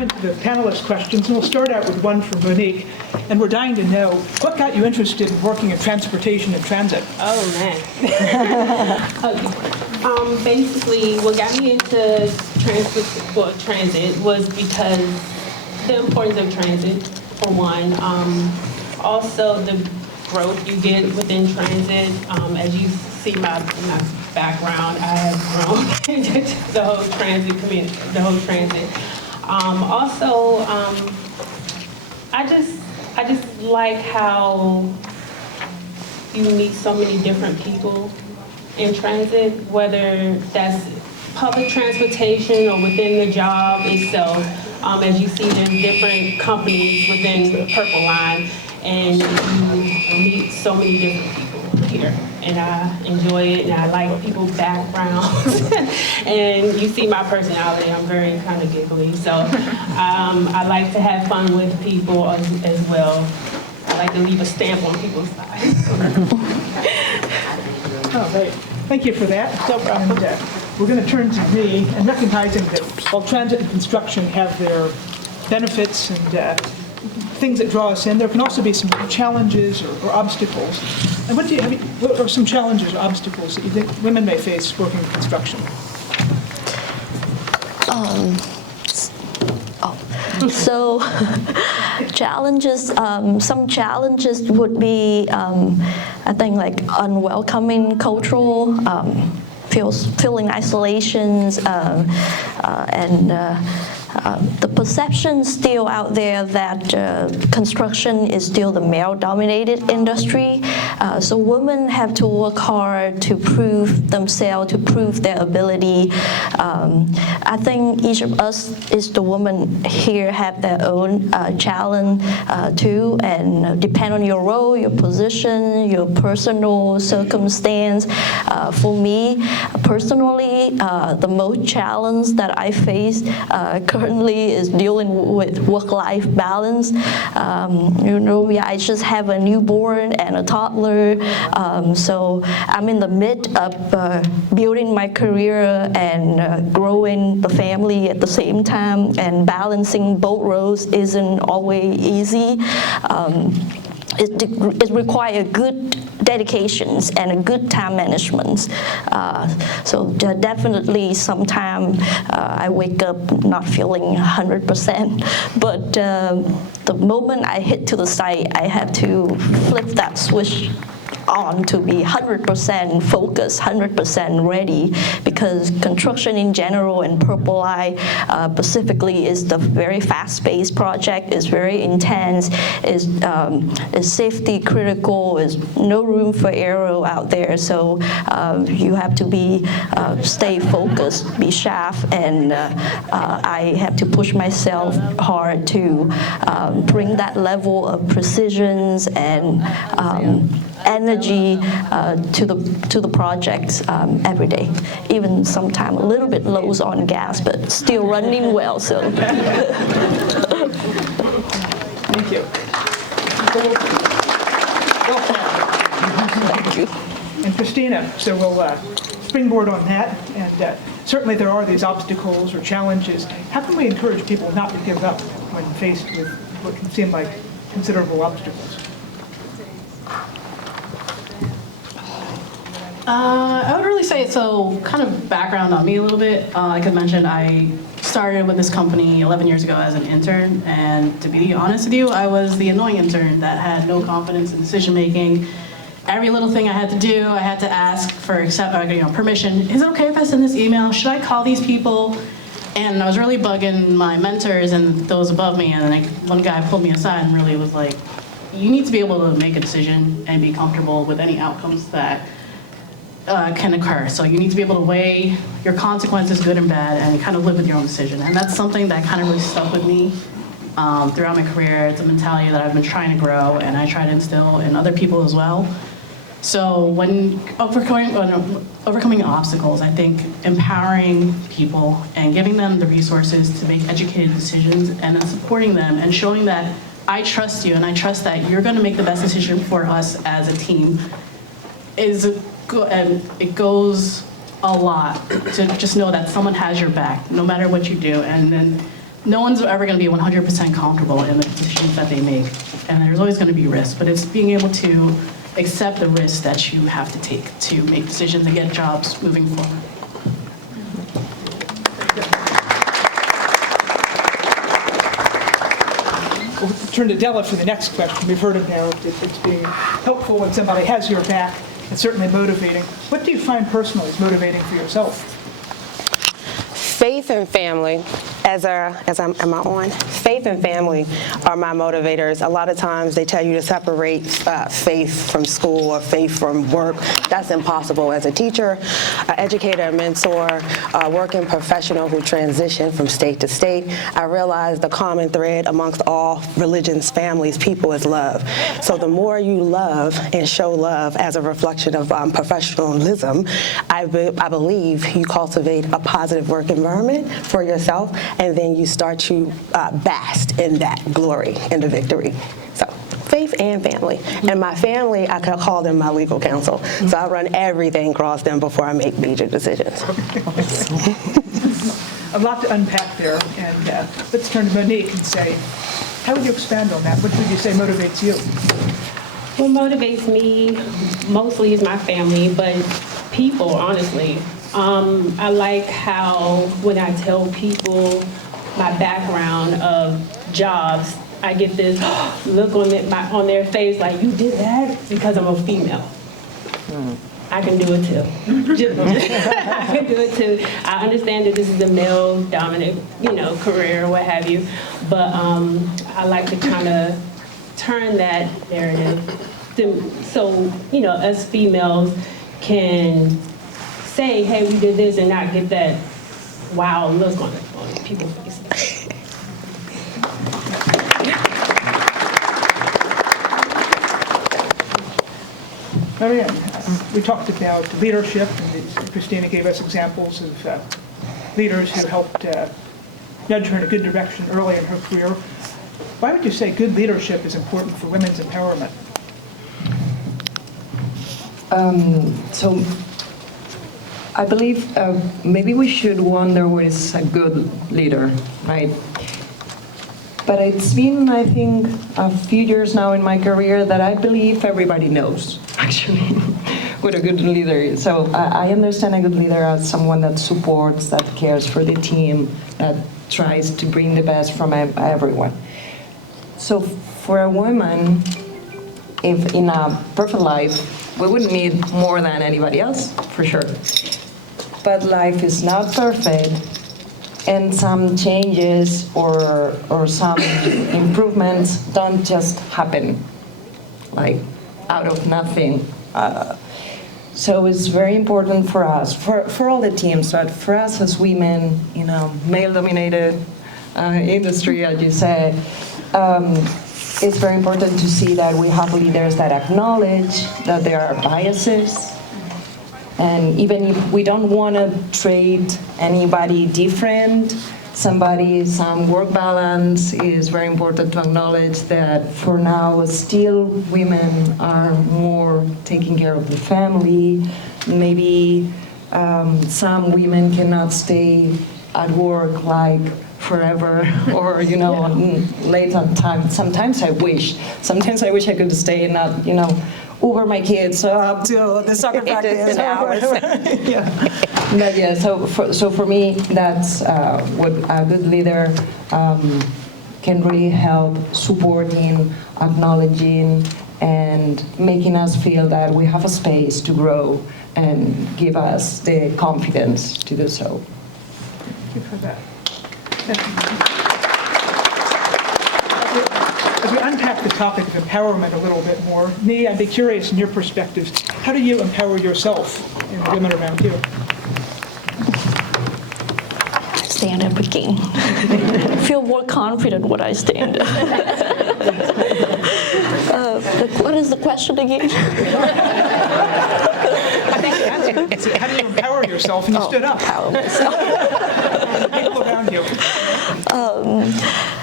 dive into the panelist questions, and we'll start out with one from Monique. And we're dying to know, what got you interested in working in transportation and transit? Oh, man. Basically, what got me into transit was because the importance of transit, for one. Also, the growth you get within transit. As you see my background, I have grown into the whole transit community, the whole transit. Also, I just like how you meet so many different people in transit, whether that's public transportation or within the job itself. As you see, there's different companies within the Purple Line, and you meet so many different people here. And I enjoy it, and I like people's backgrounds. And you see my personality, I'm very kind of giggly. So I like to have fun with people as well. I like to leave a stamp on people's lives. Oh, great. Thank you for that. No problem. And, we're going to turn to me, and recognizing that while transit and construction have their benefits and things that draw us in, there can also be some challenges or obstacles. And what are some challenges or obstacles that you think women may face working in construction? So challenges, some challenges would be, I think, like unwelcoming cultural, feeling isolations, and the perception still out there that construction is still the male-dominated industry. So women have to work hard to prove themselves, to prove their ability. I think each of us is the woman here have their own challenge too, and depend on your role, your position, your personal circumstance. For me, personally, the most challenge that I face currently is dealing with work-life balance. I just have a newborn and a toddler, so I'm in the midst of building my career and growing the family at the same time, and balancing both roles isn't always easy. It requires good dedications and a good time management. So definitely sometimes I wake up not feeling 100%, but the moment I hit to the site, I have to flip that switch on to be 100% focused, 100% ready, because construction in general and Purple Line specifically is the very fast-paced project, is very intense, is safety critical, is no room for error out there. So you have to be stay focused, be sharp, and I have to push myself hard to bring that level of precision and energy to the project every day. Even sometimes a little bit low on gas, but still running well. So. Thank you. Thank you. And Christina, so we'll springboard on that. And certainly there are these obstacles or challenges. How can we encourage people not to give up when faced with what can seem like considerable obstacles? I would really say, so kind of background on me a little bit. Like I mentioned, I started with this company 11 years ago as an intern, and to be honest with you, I was the annoying intern that had no confidence in decision making. Every little thing I had to do, I had to ask for permission. Is it okay if I send this email? Should I call these people? And I was really bugging my mentors and those above me, and then one guy pulled me aside and really was like, you need to be able to make a decision and be comfortable with any outcomes that can occur. So you need to be able to weigh your consequences, good and bad, and kind of live with your own decision. And that's something that kind of really stuck with me throughout my career. It's a mentality that I've been trying to grow, and I try to instill in other people as well. So when overcoming obstacles, I think empowering people and giving them the resources to make educated decisions, and then supporting them and showing that I trust you and I trust that you're going to make the best decision for us as a team and it goes a lot to just know that someone has your back no matter what you do. And then no one's ever going to be 100% comfortable in the decisions that they make, and there's always going to be risk, but it's being able to accept the risk that you have to take to make decisions and get jobs moving forward. We'll turn to Della for the next question. We've heard about it's being helpful when somebody has your back. It's certainly motivating. What do you find personally is motivating for yourself? Faith and family, am I on? Faith and family are my motivators. A lot of times they tell you to separate faith from school or faith from work. That's impossible. As a teacher, an educator, a mentor, a working professional who transitioned from state to state, I realized the common thread amongst all religions, families, people is love. So the more you love and show love as a reflection of professionalism, I believe you cultivate a positive work environment for yourself, and then you start to bask in that glory and the victory. So faith and family. And my family, I could call them my legal counsel. So I run everything across them before I make major decisions. A lot to unpack there, and let's turn to Monique and say, how would you expand on that? What would you say motivates you? What motivates me mostly is my family, but people, honestly. I like how when I tell people my background of jobs, I get this look on their face like, you did that? Because I'm a female. I can do it too. I can do it too. I understand that this is a male-dominant, career or what have you, but I like to kind of turn that narrative so, us females can say, hey, we did this, and not get that wow look on people's faces. Marianne, we talked about leadership, and Christina gave us examples of leaders who helped nudge her in a good direction early in her career. Why would you say good leadership is important for women's empowerment? So I believe maybe we should wonder what is a good leader, right? But it's been, I think, a few years now in my career that I believe everybody knows, actually, what a good leader is. So I understand a good leader as someone that supports, that cares for the team, that tries to bring the best from everyone. So for a woman, if in a perfect life, we wouldn't need more than anybody else, for sure. But life is not perfect, and some changes or some improvements don't just happen, like out of nothing. So it's very important for us, for all the teams, but for us as women in a male-dominated industry, as you said, it's very important to see that we have leaders that acknowledge that there are biases. And even if we don't want to treat anybody different, some work balance, is very important to acknowledge that for now, still women are more taking care of the family. Maybe some women cannot stay at work like forever, or late on time. Sometimes I wish I could stay and not Uber my kids up to the soccer practice. Yeah. But yeah, so for me, that's what a good leader can really help supporting, acknowledging, and making us feel that we have a space to grow and give us the confidence to do so. Thank you for that. As we unpack the topic of empowerment a little bit more, Nee, I'd be curious in your perspectives, how do you empower yourself and the women around you? Stand up again. Feel more confident when I stand up. What is the question again? I think that's it. How do you empower yourself? yourself and you stood up. Empower myself. People around you.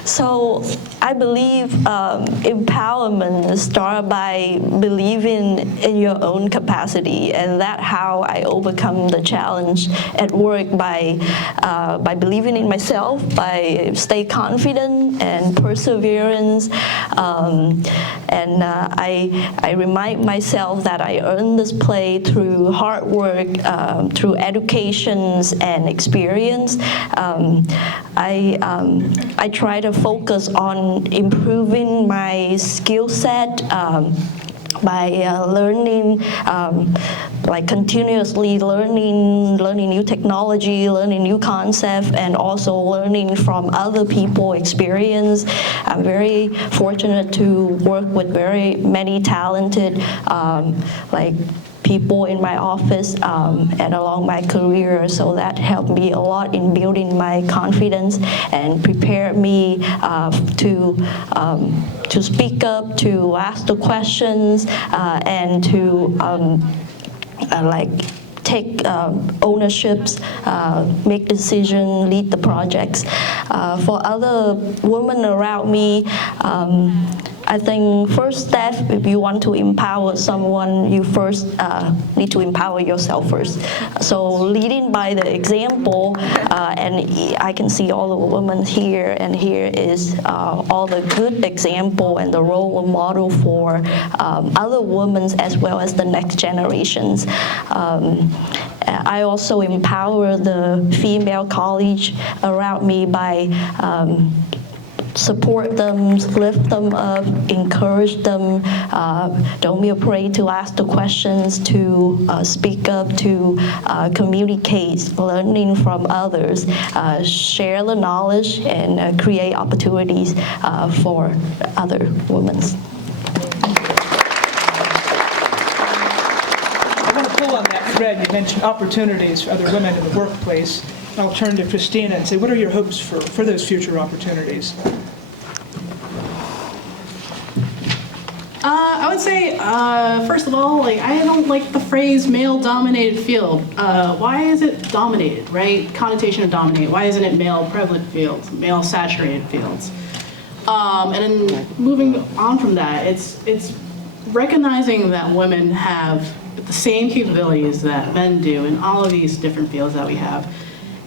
So I believe empowerment starts by believing in your own capacity, and that's how I overcome the challenge at work by believing in myself, by stay confident and perseverance, and I remind myself that I earned this place through hard work, through educations and experience. I try to focus on improving my skill set by learning, like continuously learning new technology, learning new concepts, and also learning from other people's experience. I'm very fortunate to work with very many talented, like people in my office and along my career, so that helped me a lot in building my confidence and prepared me to speak up, to ask the questions, and to like take ownerships, make decisions, lead the projects. For other women around me, I think first step, if you want to empower someone, you first need to empower yourself first. So leading by the example, and I can see all the women here, and here is all the good example and the role model for other women as well as the next generations. I also empower the female colleagues around me by support them, lift them up, encourage them. Don't be afraid to ask the questions, to speak up, to communicate, learning from others, share the knowledge, and create opportunities for other women. I want to pull on that thread. You mentioned opportunities for other women in the workplace. I'll turn to Christina and say, what are your hopes for those future opportunities? I would say, first of all, like, I don't like the phrase male-dominated field. Why is it dominated, right? Connotation of dominate. Why isn't it male-prevalent fields, male-saturated fields? And then moving on from that, it's recognizing that women have the same capabilities that men do in all of these different fields that we have.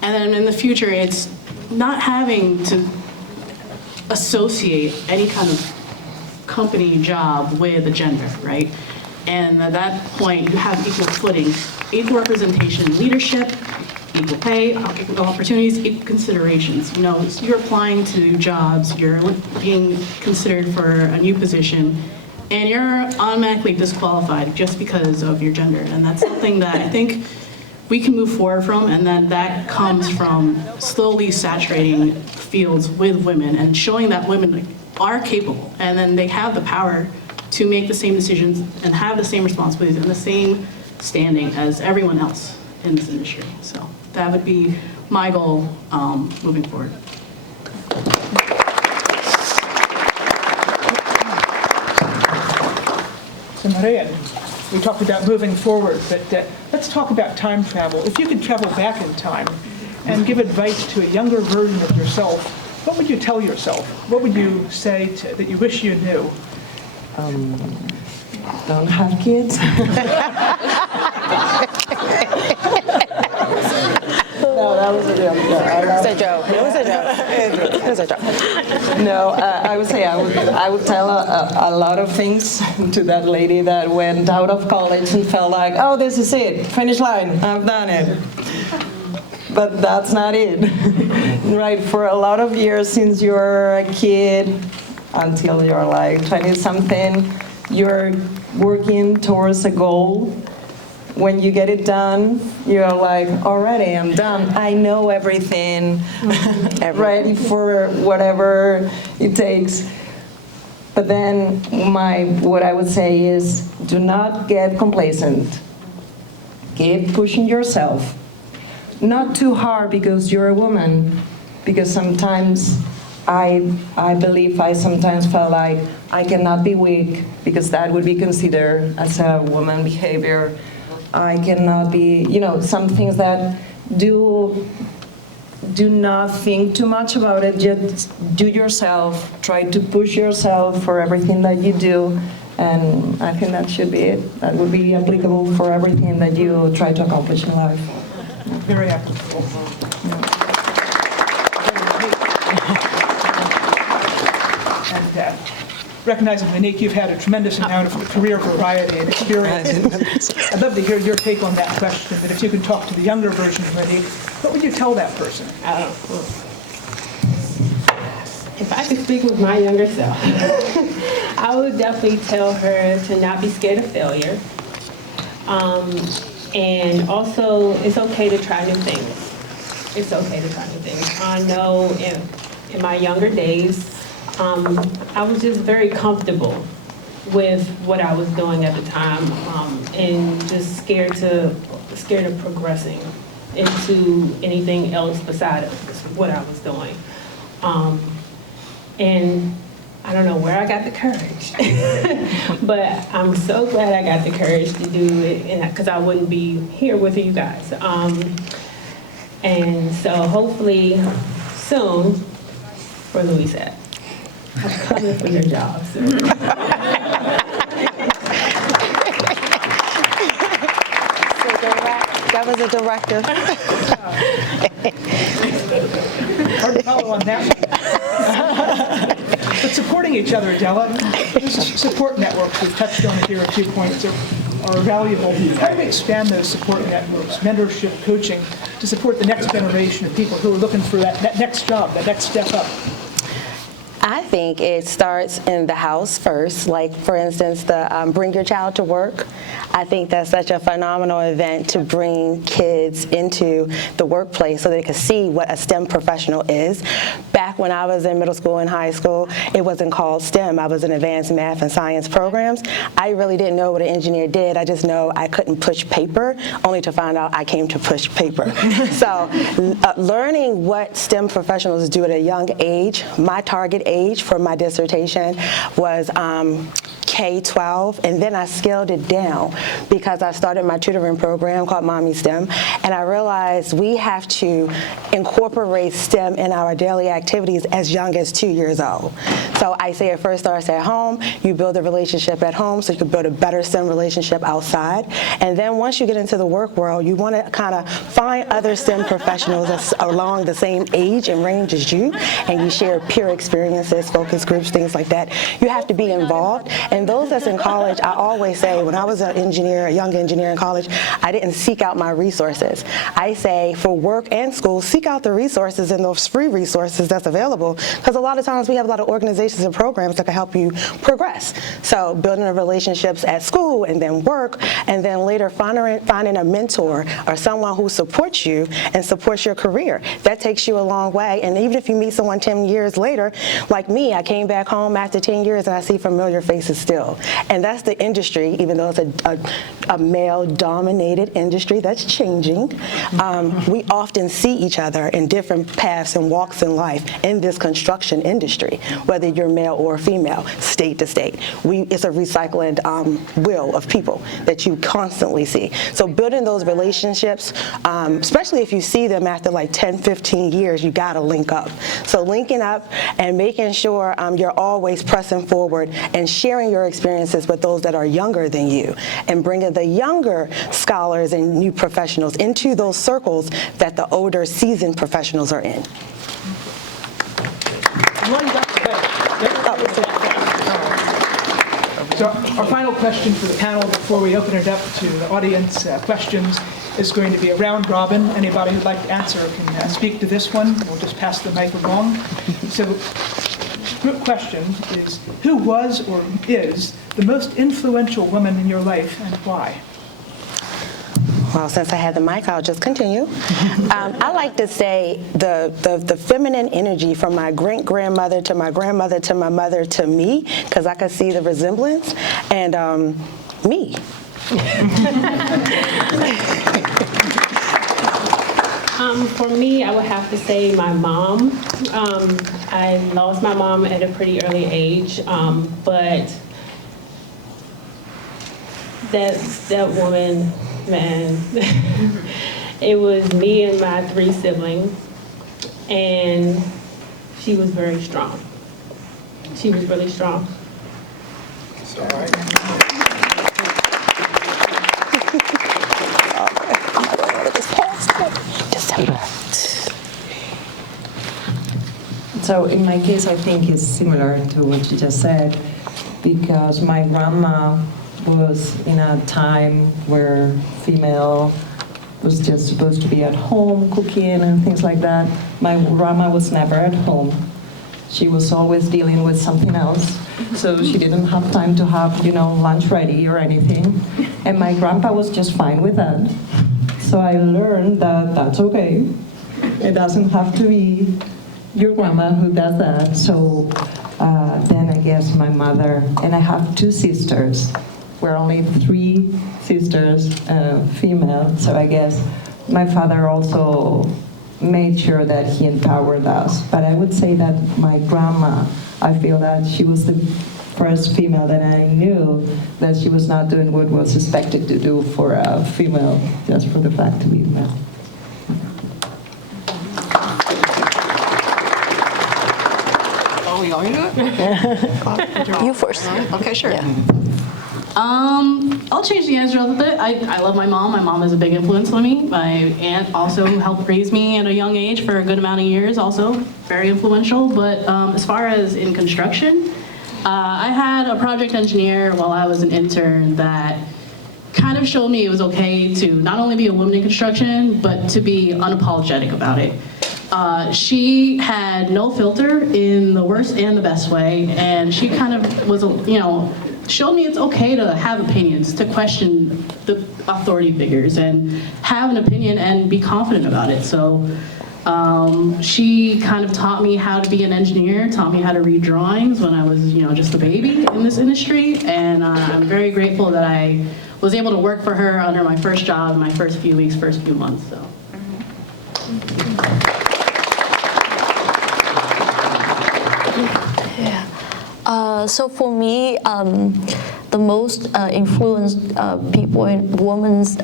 And then in the future, it's not having to associate any kind of company job with a gender, right? And at that point, you have equal footing, equal representation in leadership, equal pay, equal opportunities, equal considerations. You know, you're applying to jobs, you're being considered for a new position, and you're automatically disqualified just because of your gender. And that's something that I think we can move forward from, and that comes from slowly saturating fields with women and showing that women are capable, and then they have the power to make the same decisions and have the same responsibilities and the same standing as everyone else in this industry. So that would be my goal moving forward. So Maria, we talked about moving forward, but let's talk about time travel. If you could travel back in time and give advice to a younger version of yourself, what would you tell yourself? What would you say that you wish you knew? Don't have kids. No, that was a joke. It was a joke. No, I would say I would tell a lot of things to that lady that went out of college and felt like, oh, this is it, finish line, I've done it. But that's not it, right? For a lot of years, since you're a kid until you're like 20-something, you're working towards a goal. When you get it done, you're like, already, I'm done. I know everything, ready for whatever it takes. But then what I would say is, do not get complacent. Keep pushing yourself. Not too hard because you're a woman, because sometimes I believe I sometimes felt like I cannot be weak because that would be considered as a woman behavior. I cannot be, some things that do not think too much about it, just do yourself, try to push yourself for everything that you do, and I think that should be it. That would be applicable for everything that you try to accomplish in life. Very applicable. And recognizing, Monique, you've had a tremendous amount of career variety and experience. I'd love to hear your take on that question, but if you could talk to the younger version of Monique, what would you tell that person? If I could speak with my younger self, I would definitely tell her to not be scared of failure. And also, it's okay to try new things. It's okay to try new things. I know in my younger days, I was just very comfortable with what I was doing at the time, and just scared of progressing into anything else beside what I was doing. And I don't know where I got the courage, but I'm so glad I got the courage to do it, because I wouldn't be here with you guys. And so hopefully soon, where Louise at? I'm coming for your job soon. That was a directive. Hard to follow on that one. But supporting each other, Adela, support networks, we've touched on it here a few points, are valuable. How do we expand those support networks, mentorship, coaching, to support the next generation of people who are looking for that next job, that next step up? I think it starts in the house first, like, for instance, the Bring Your Child to Work. I think that's such a phenomenal event to bring kids into the workplace so they can see what a STEM professional is. Back when I was in middle school and high school, it wasn't called STEM. I was in advanced math and science programs. I really didn't know what an engineer did. I just know I couldn't push paper, only to find out I came to push paper. So learning what STEM professionals do at a young age, my target age for my dissertation was K-12, and then I scaled it down because I started my tutoring program called Mommy STEM, and I realized we have to incorporate STEM in our daily activities as young as 2 years old. So I say it first starts at home. You build a relationship at home so you can build a better STEM relationship outside, and then once you get into the work world, you want to kind of find other STEM professionals that's along the same age and range as you, and you share peer experiences, focus groups, things like that. You have to be involved. And those that's in college, I always say, when I was an engineer, a young engineer in college, I didn't seek out my resources. I say for work and school, seek out the resources and those free resources that's available, because a lot of times we have a lot of organizations and programs that can help you progress. So building the relationships at school and then work, and then later finding a mentor or someone who supports you and supports your career. That takes you a long way. And even if you meet someone 10 years later, like me, I came back home after 10 years and I see familiar faces still. And that's the industry, even though it's a male-dominated industry that's changing. We often see each other in different paths and walks in life in this construction industry, whether you're male or female, state to state. It's a recycling wheel of people that you constantly see. So building those relationships, especially if you see them after like 10, 15 years, you gotta link up. So linking up and making sure you're always pressing forward and sharing your experiences with those that are younger than you, and bringing the younger scholars and new professionals into those circles that the older seasoned professionals are in. So our final question for the panel before we open it up to the audience questions is going to be a round robin. Anybody who'd like to answer can speak to this one. We'll just pass the mic along. So group question is, who was or is the most influential woman in your life and why? Well, since I had the mic, I'll just continue. I like to say the feminine energy from my great-grandmother to my grandmother to my mother to me, because I could see the resemblance, and me. For me, I would have to say my mom. I lost my mom at a pretty early age, but that woman Man, it was me and my 3 siblings, and she was very strong. She was really strong. It's all right. So in my case, I think it's similar to what you just said, because my grandma was in a time where female was just supposed to be at home cooking and things like that. My grandma was never at home. She was always dealing with something else, so she didn't have time to have, lunch ready or anything. And my grandpa was just fine with that. So I learned that that's okay. It doesn't have to be your grandma who does that. So then I guess my mother, and I have 2 sisters. We're only 3 sisters, female. So I guess my father also made sure that he empowered us. But I would say that my grandma, I feel that she was the first female that I knew that she was not doing what was expected to do for a female, just for the fact to be female. Are we going to it? You first. Okay, sure. I'll change the answer a little bit. I love my mom. My mom is a big influence on me. My aunt also helped raise me at a young age for a good amount of years, also very influential. But as far as in construction, I had a project engineer while I was an intern that kind of showed me it was okay to not only be a woman in construction, but to be unapologetic about it. She had no filter in the worst and the best way, and she kind of was, showed me it's okay to have opinions, to question the authority figures, and have an opinion and be confident about it. So she kind of taught me how to be an engineer, taught me how to read drawings when I was, just a baby in this industry, and I'm very grateful that I was able to work for her under my first job, my first few weeks, first few months. So. So for me, the most influenced people in women's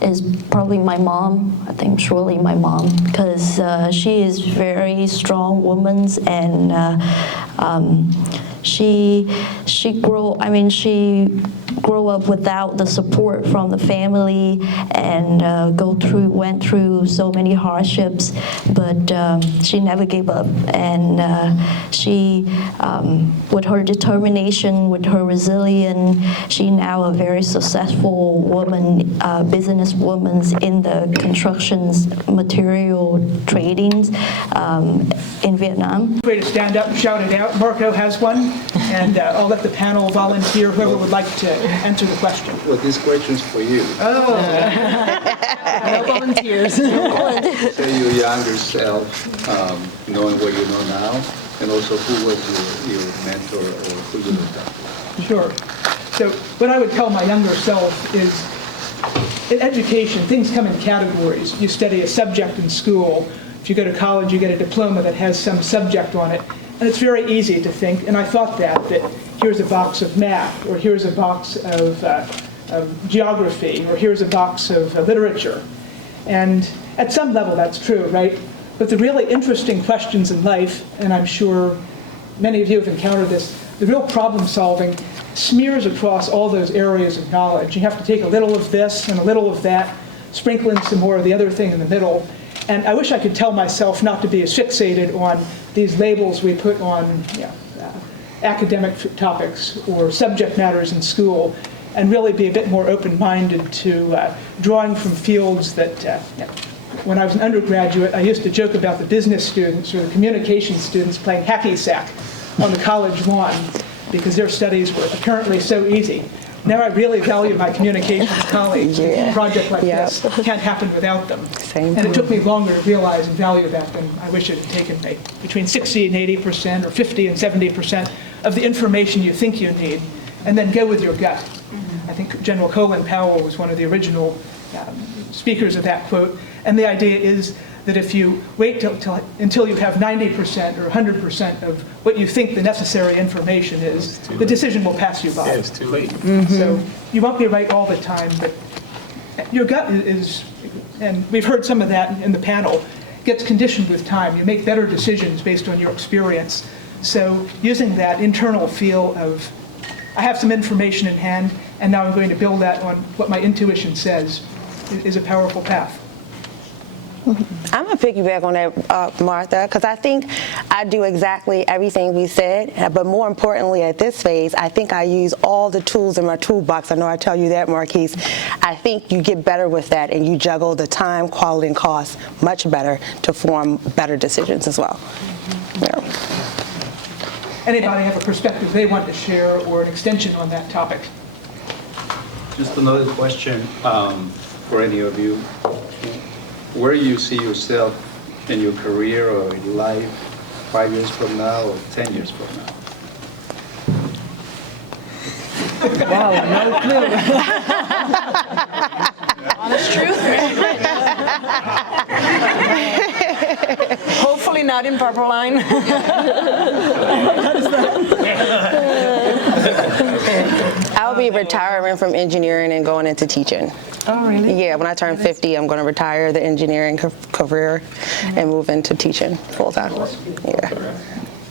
is probably my mom. I think surely my mom, because she is very strong woman, and she grew up without the support from the family, and went through so many hardships, but she never gave up, and she, with her determination, with her resilience, she now a very successful woman, businesswoman in the construction material trading in Vietnam. Free to stand up and shout it out. Marco has one, and I'll let the panel volunteer whoever would like to answer the question. Well, this question's for you. Oh. No volunteers. Say your younger self, knowing what you know now, and also who was your mentor or who you looked up to. Sure. So what I would tell my younger self is, in education, things come in categories. You study a subject in school. If you go to college, you get a diploma that has some subject on it. And it's very easy to think, and I thought that here's a box of math, or here's a box of geography, or here's a box of literature. And at some level that's true, right? But the really interesting questions in life, and I'm sure many of you have encountered this, the real problem solving smears across all those areas of knowledge. You have to take a little of this and a little of that, sprinkle in some more of the other thing in the middle. And I wish I could tell myself not to be as fixated on these labels we put on academic topics or subject matters in school, and really be a bit more open-minded to drawing from fields that, when I was an undergraduate, I used to joke about the business students or the communication students playing hacky sack on the college lawn because their studies were apparently so easy. Now I really value my communications colleagues. A project like this can't happen without them. Same. And it took me longer to realize and value that than I wish it had taken me. Between 60 and 80% or 50 and 70% of the information you think you need, and then go with your gut. I think General Colin Powell was one of the original speakers of that quote. And the idea is that if you wait until you have 90% or 100% of what you think the necessary information is, the decision will pass you by. Yeah, it's too late. So you won't be right all the time, but your gut is, and we've heard some of that in the panel, gets conditioned with time. You make better decisions based on your experience. So using that internal feel of, I have some information in hand, and now I'm going to build that on what my intuition says, is a powerful path. I'm going to piggyback on that, Martha, because I think I do exactly everything we said, but more importantly at this phase, I think I use all the tools in my toolbox. I know I tell you that, Marquise. I think you get better with that, and you juggle the time, quality, and cost much better to form better decisions as well. Yeah. Anybody have a perspective they want to share or an extension on that topic? Just another question for any of you. Where do you see yourself in your career or in life 5 years from now or 10 years from now? Wow, no clue. Honest truth. Hopefully not in Purple Line. I'll be retiring from engineering and going into teaching. Oh, really? Yeah, when I turn 50, I'm going to retire the engineering career and move into teaching full time. Yeah.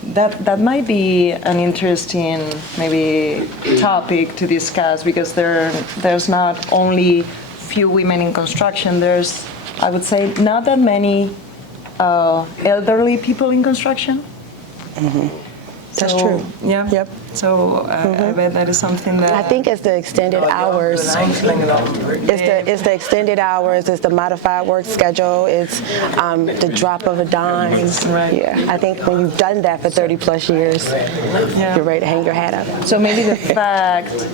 That might be an interesting maybe topic to discuss, because there's not only few women in construction. There's, I would say, not that many elderly people in construction. That's So, true. Yeah. Yep. So I bet that is something that I think it's the extended hours. It's the extended hours. It's the modified work schedule. It's the drop of a dime. Right. Yeah. I think when you've done that for 30 plus years, you're ready to hang your hat up. So maybe the fact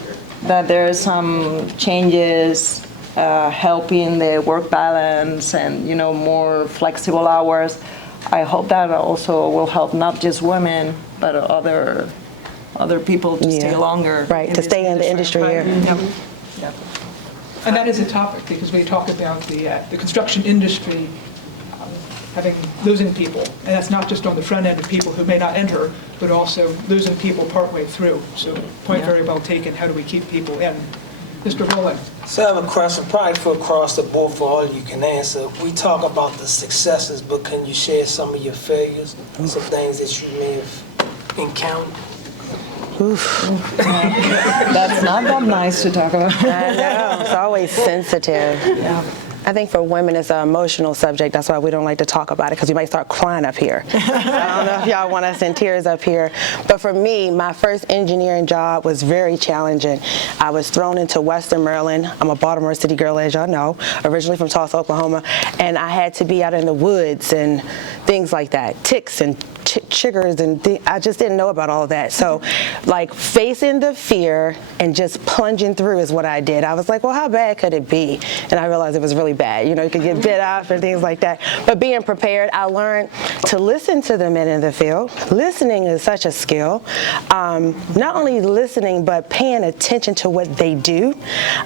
that there are some changes helping the work balance and more flexible hours, I hope that also will help not just women but other people to stay longer. Right, to stay in the industry here. Yep. And that is a topic, because we talk about the construction industry losing people. And that's not just on the front end of people who may not enter, but also losing people partway through. So point very well taken. How do we keep people in? Mr. Rowland. So I have a question, probably for across the board for all you can answer. We talk about the successes, but can you share some of your failures, some things that you may have encountered? That's not that nice to talk about. I know, it's always sensitive. Yeah. I think for women it's an emotional subject. That's why we don't like to talk about it, because we might start crying up here. So I don't know if y'all want us in tears up here. But for me, my first engineering job was very challenging. I was thrown into Western Maryland. I'm a Baltimore City girl, as y'all know, originally from Tulsa, Oklahoma. And I had to be out in the woods and things like that, ticks and chiggers, and I just didn't know about all of that. So like facing the fear and just plunging through is what I did. I was like, well, how bad could it be? And I realized it was really bad. You could get bit off and things like that. But being prepared, I learned to listen to the men in the field. Listening is such a skill. Not only listening, but paying attention to what they do.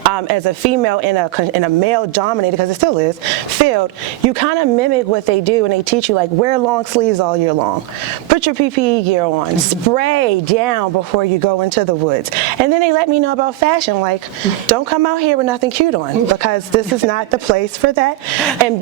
As a female in a male-dominated, because it still is, field, you kind of mimic what they do, and they teach you, like, wear long sleeves all year long. Put your PPE gear on. Spray down before you go into the woods. And then they let me know about fashion, like, don't come out here with nothing cute on, because this is not the place for that. And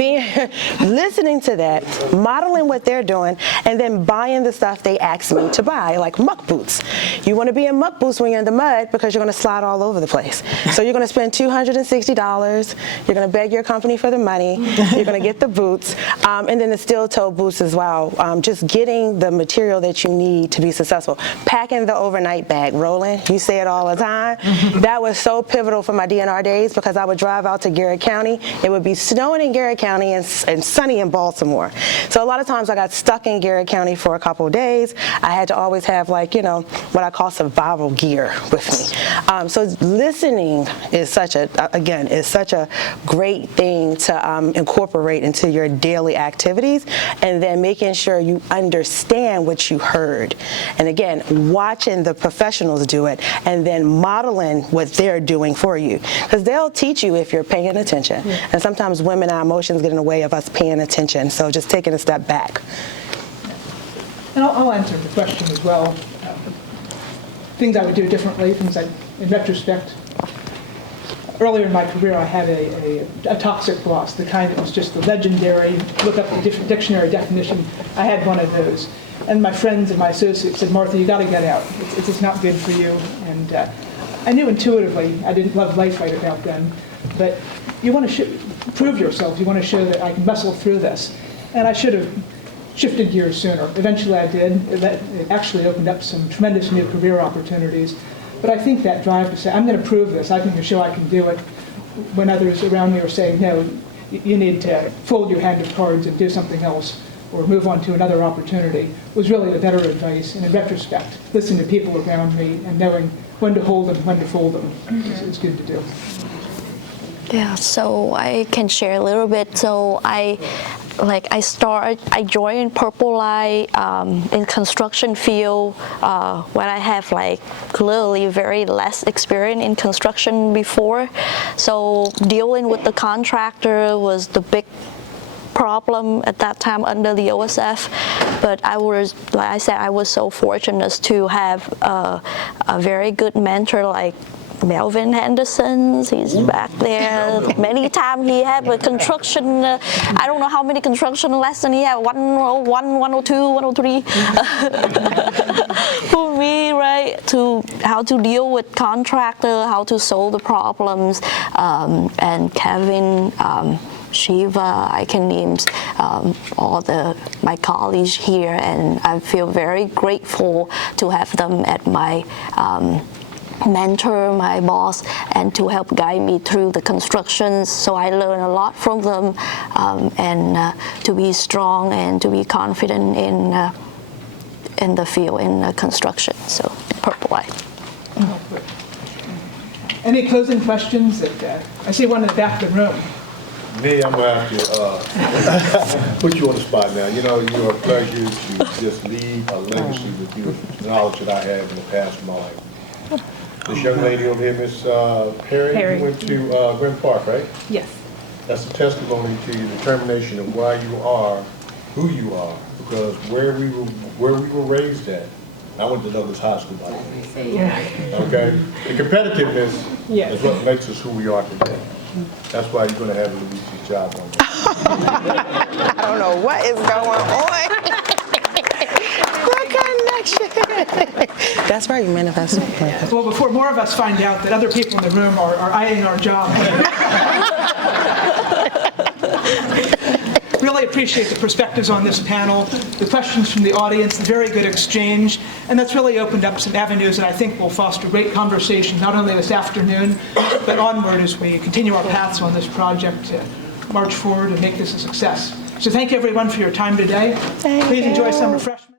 listening to that, modeling what they're doing, and then buying the stuff they asked me to buy, like muck boots. You want to be in muck boots when you're in the mud, because you're going to slide all over the place. So you're going to spend $260. You're going to beg your company for the money. You're going to get the boots, and then the steel-toe boots as well. Just getting the material that you need to be successful. Packing the overnight bag. Roland, you say it all the time. That was so pivotal for my DNR days, because I would drive out to Garrett County. It would be snowing in Garrett County and sunny in Baltimore. So a lot of times I got stuck in Garrett County for a couple of days. I had to always have, like, what I call survival gear with me. So listening is such a great thing to incorporate into your daily activities, and then making sure you understand what you heard. And again, watching the professionals do it, and then modeling what they're doing for you. Because they'll teach you if you're paying attention. Yeah. And sometimes women, our emotions get in the way of us paying attention. So just taking a step back. And I'll answer the question as well. Things I would do differently, things in retrospect. earlier in my career, I had a toxic boss, the kind that was just the legendary, look up the dictionary definition. I had one of those. And my friends and my associates said, Martha, you got to get out. It's just not good for you. And I knew intuitively, I didn't love life right about then, but you want to prove yourself. You want to show that I can muscle through this. And I should have shifted gears sooner. Eventually I did. It actually opened up some tremendous new career opportunities. But I think that drive to say, I'm going to prove this, I'm going to show I can do it, when others around me are saying, no, you need to fold your hand of cards and do something else, or move on to another opportunity, was really the better advice. And in retrospect, listening to people around me and knowing when to hold them, when to fold them, is good to do. Yeah, so I can share a little bit. So I joined Purple Light in construction field when I have like clearly very less experience in construction before. So dealing with the contractor was the big problem at that time under the OSF, but I was, like I said, I was so fortunate to have a very good mentor like Melvin Henderson. He's back there. Many times he had a construction, I don't know how many construction lessons he had, 101, 102, 103 for me, right? To how to deal with contractor, how to solve the problems, and Kevin, Shiva, I can name all my colleagues here, and I feel very grateful to have them at my mentor, my boss, and to help guide me through the constructions. So I learned a lot from them, and to be strong and to be confident in the field, in the construction. So Purple Light. Any closing questions? I see one in the back of the room. Me, I'm gonna have to put you on the spot now. You know, you're a pleasure to just leave a legacy with you, the knowledge that I have in the past of my life. This young lady over here, Miss Perry, you went to Glen Park, right? Yes. That's a testimony to your determination of why you are who you are, because where we were raised at. I went to Douglas High School, by the way. Yeah. Okay? The competitiveness Yes. is what makes us who we are today. That's why you're going to have Luis's job on. I don't know what is going on. What connection? That's right, you manifest. Well, before more of us find out that other people in the room are eyeing our job. Really appreciate the perspectives on this panel, the questions from the audience, the very good exchange, and that's really opened up some avenues that I think will foster great conversation, not only this afternoon, but onward as we continue our paths on this project to march forward and make this a success. So thank you everyone for your time today. Please enjoy some refreshments.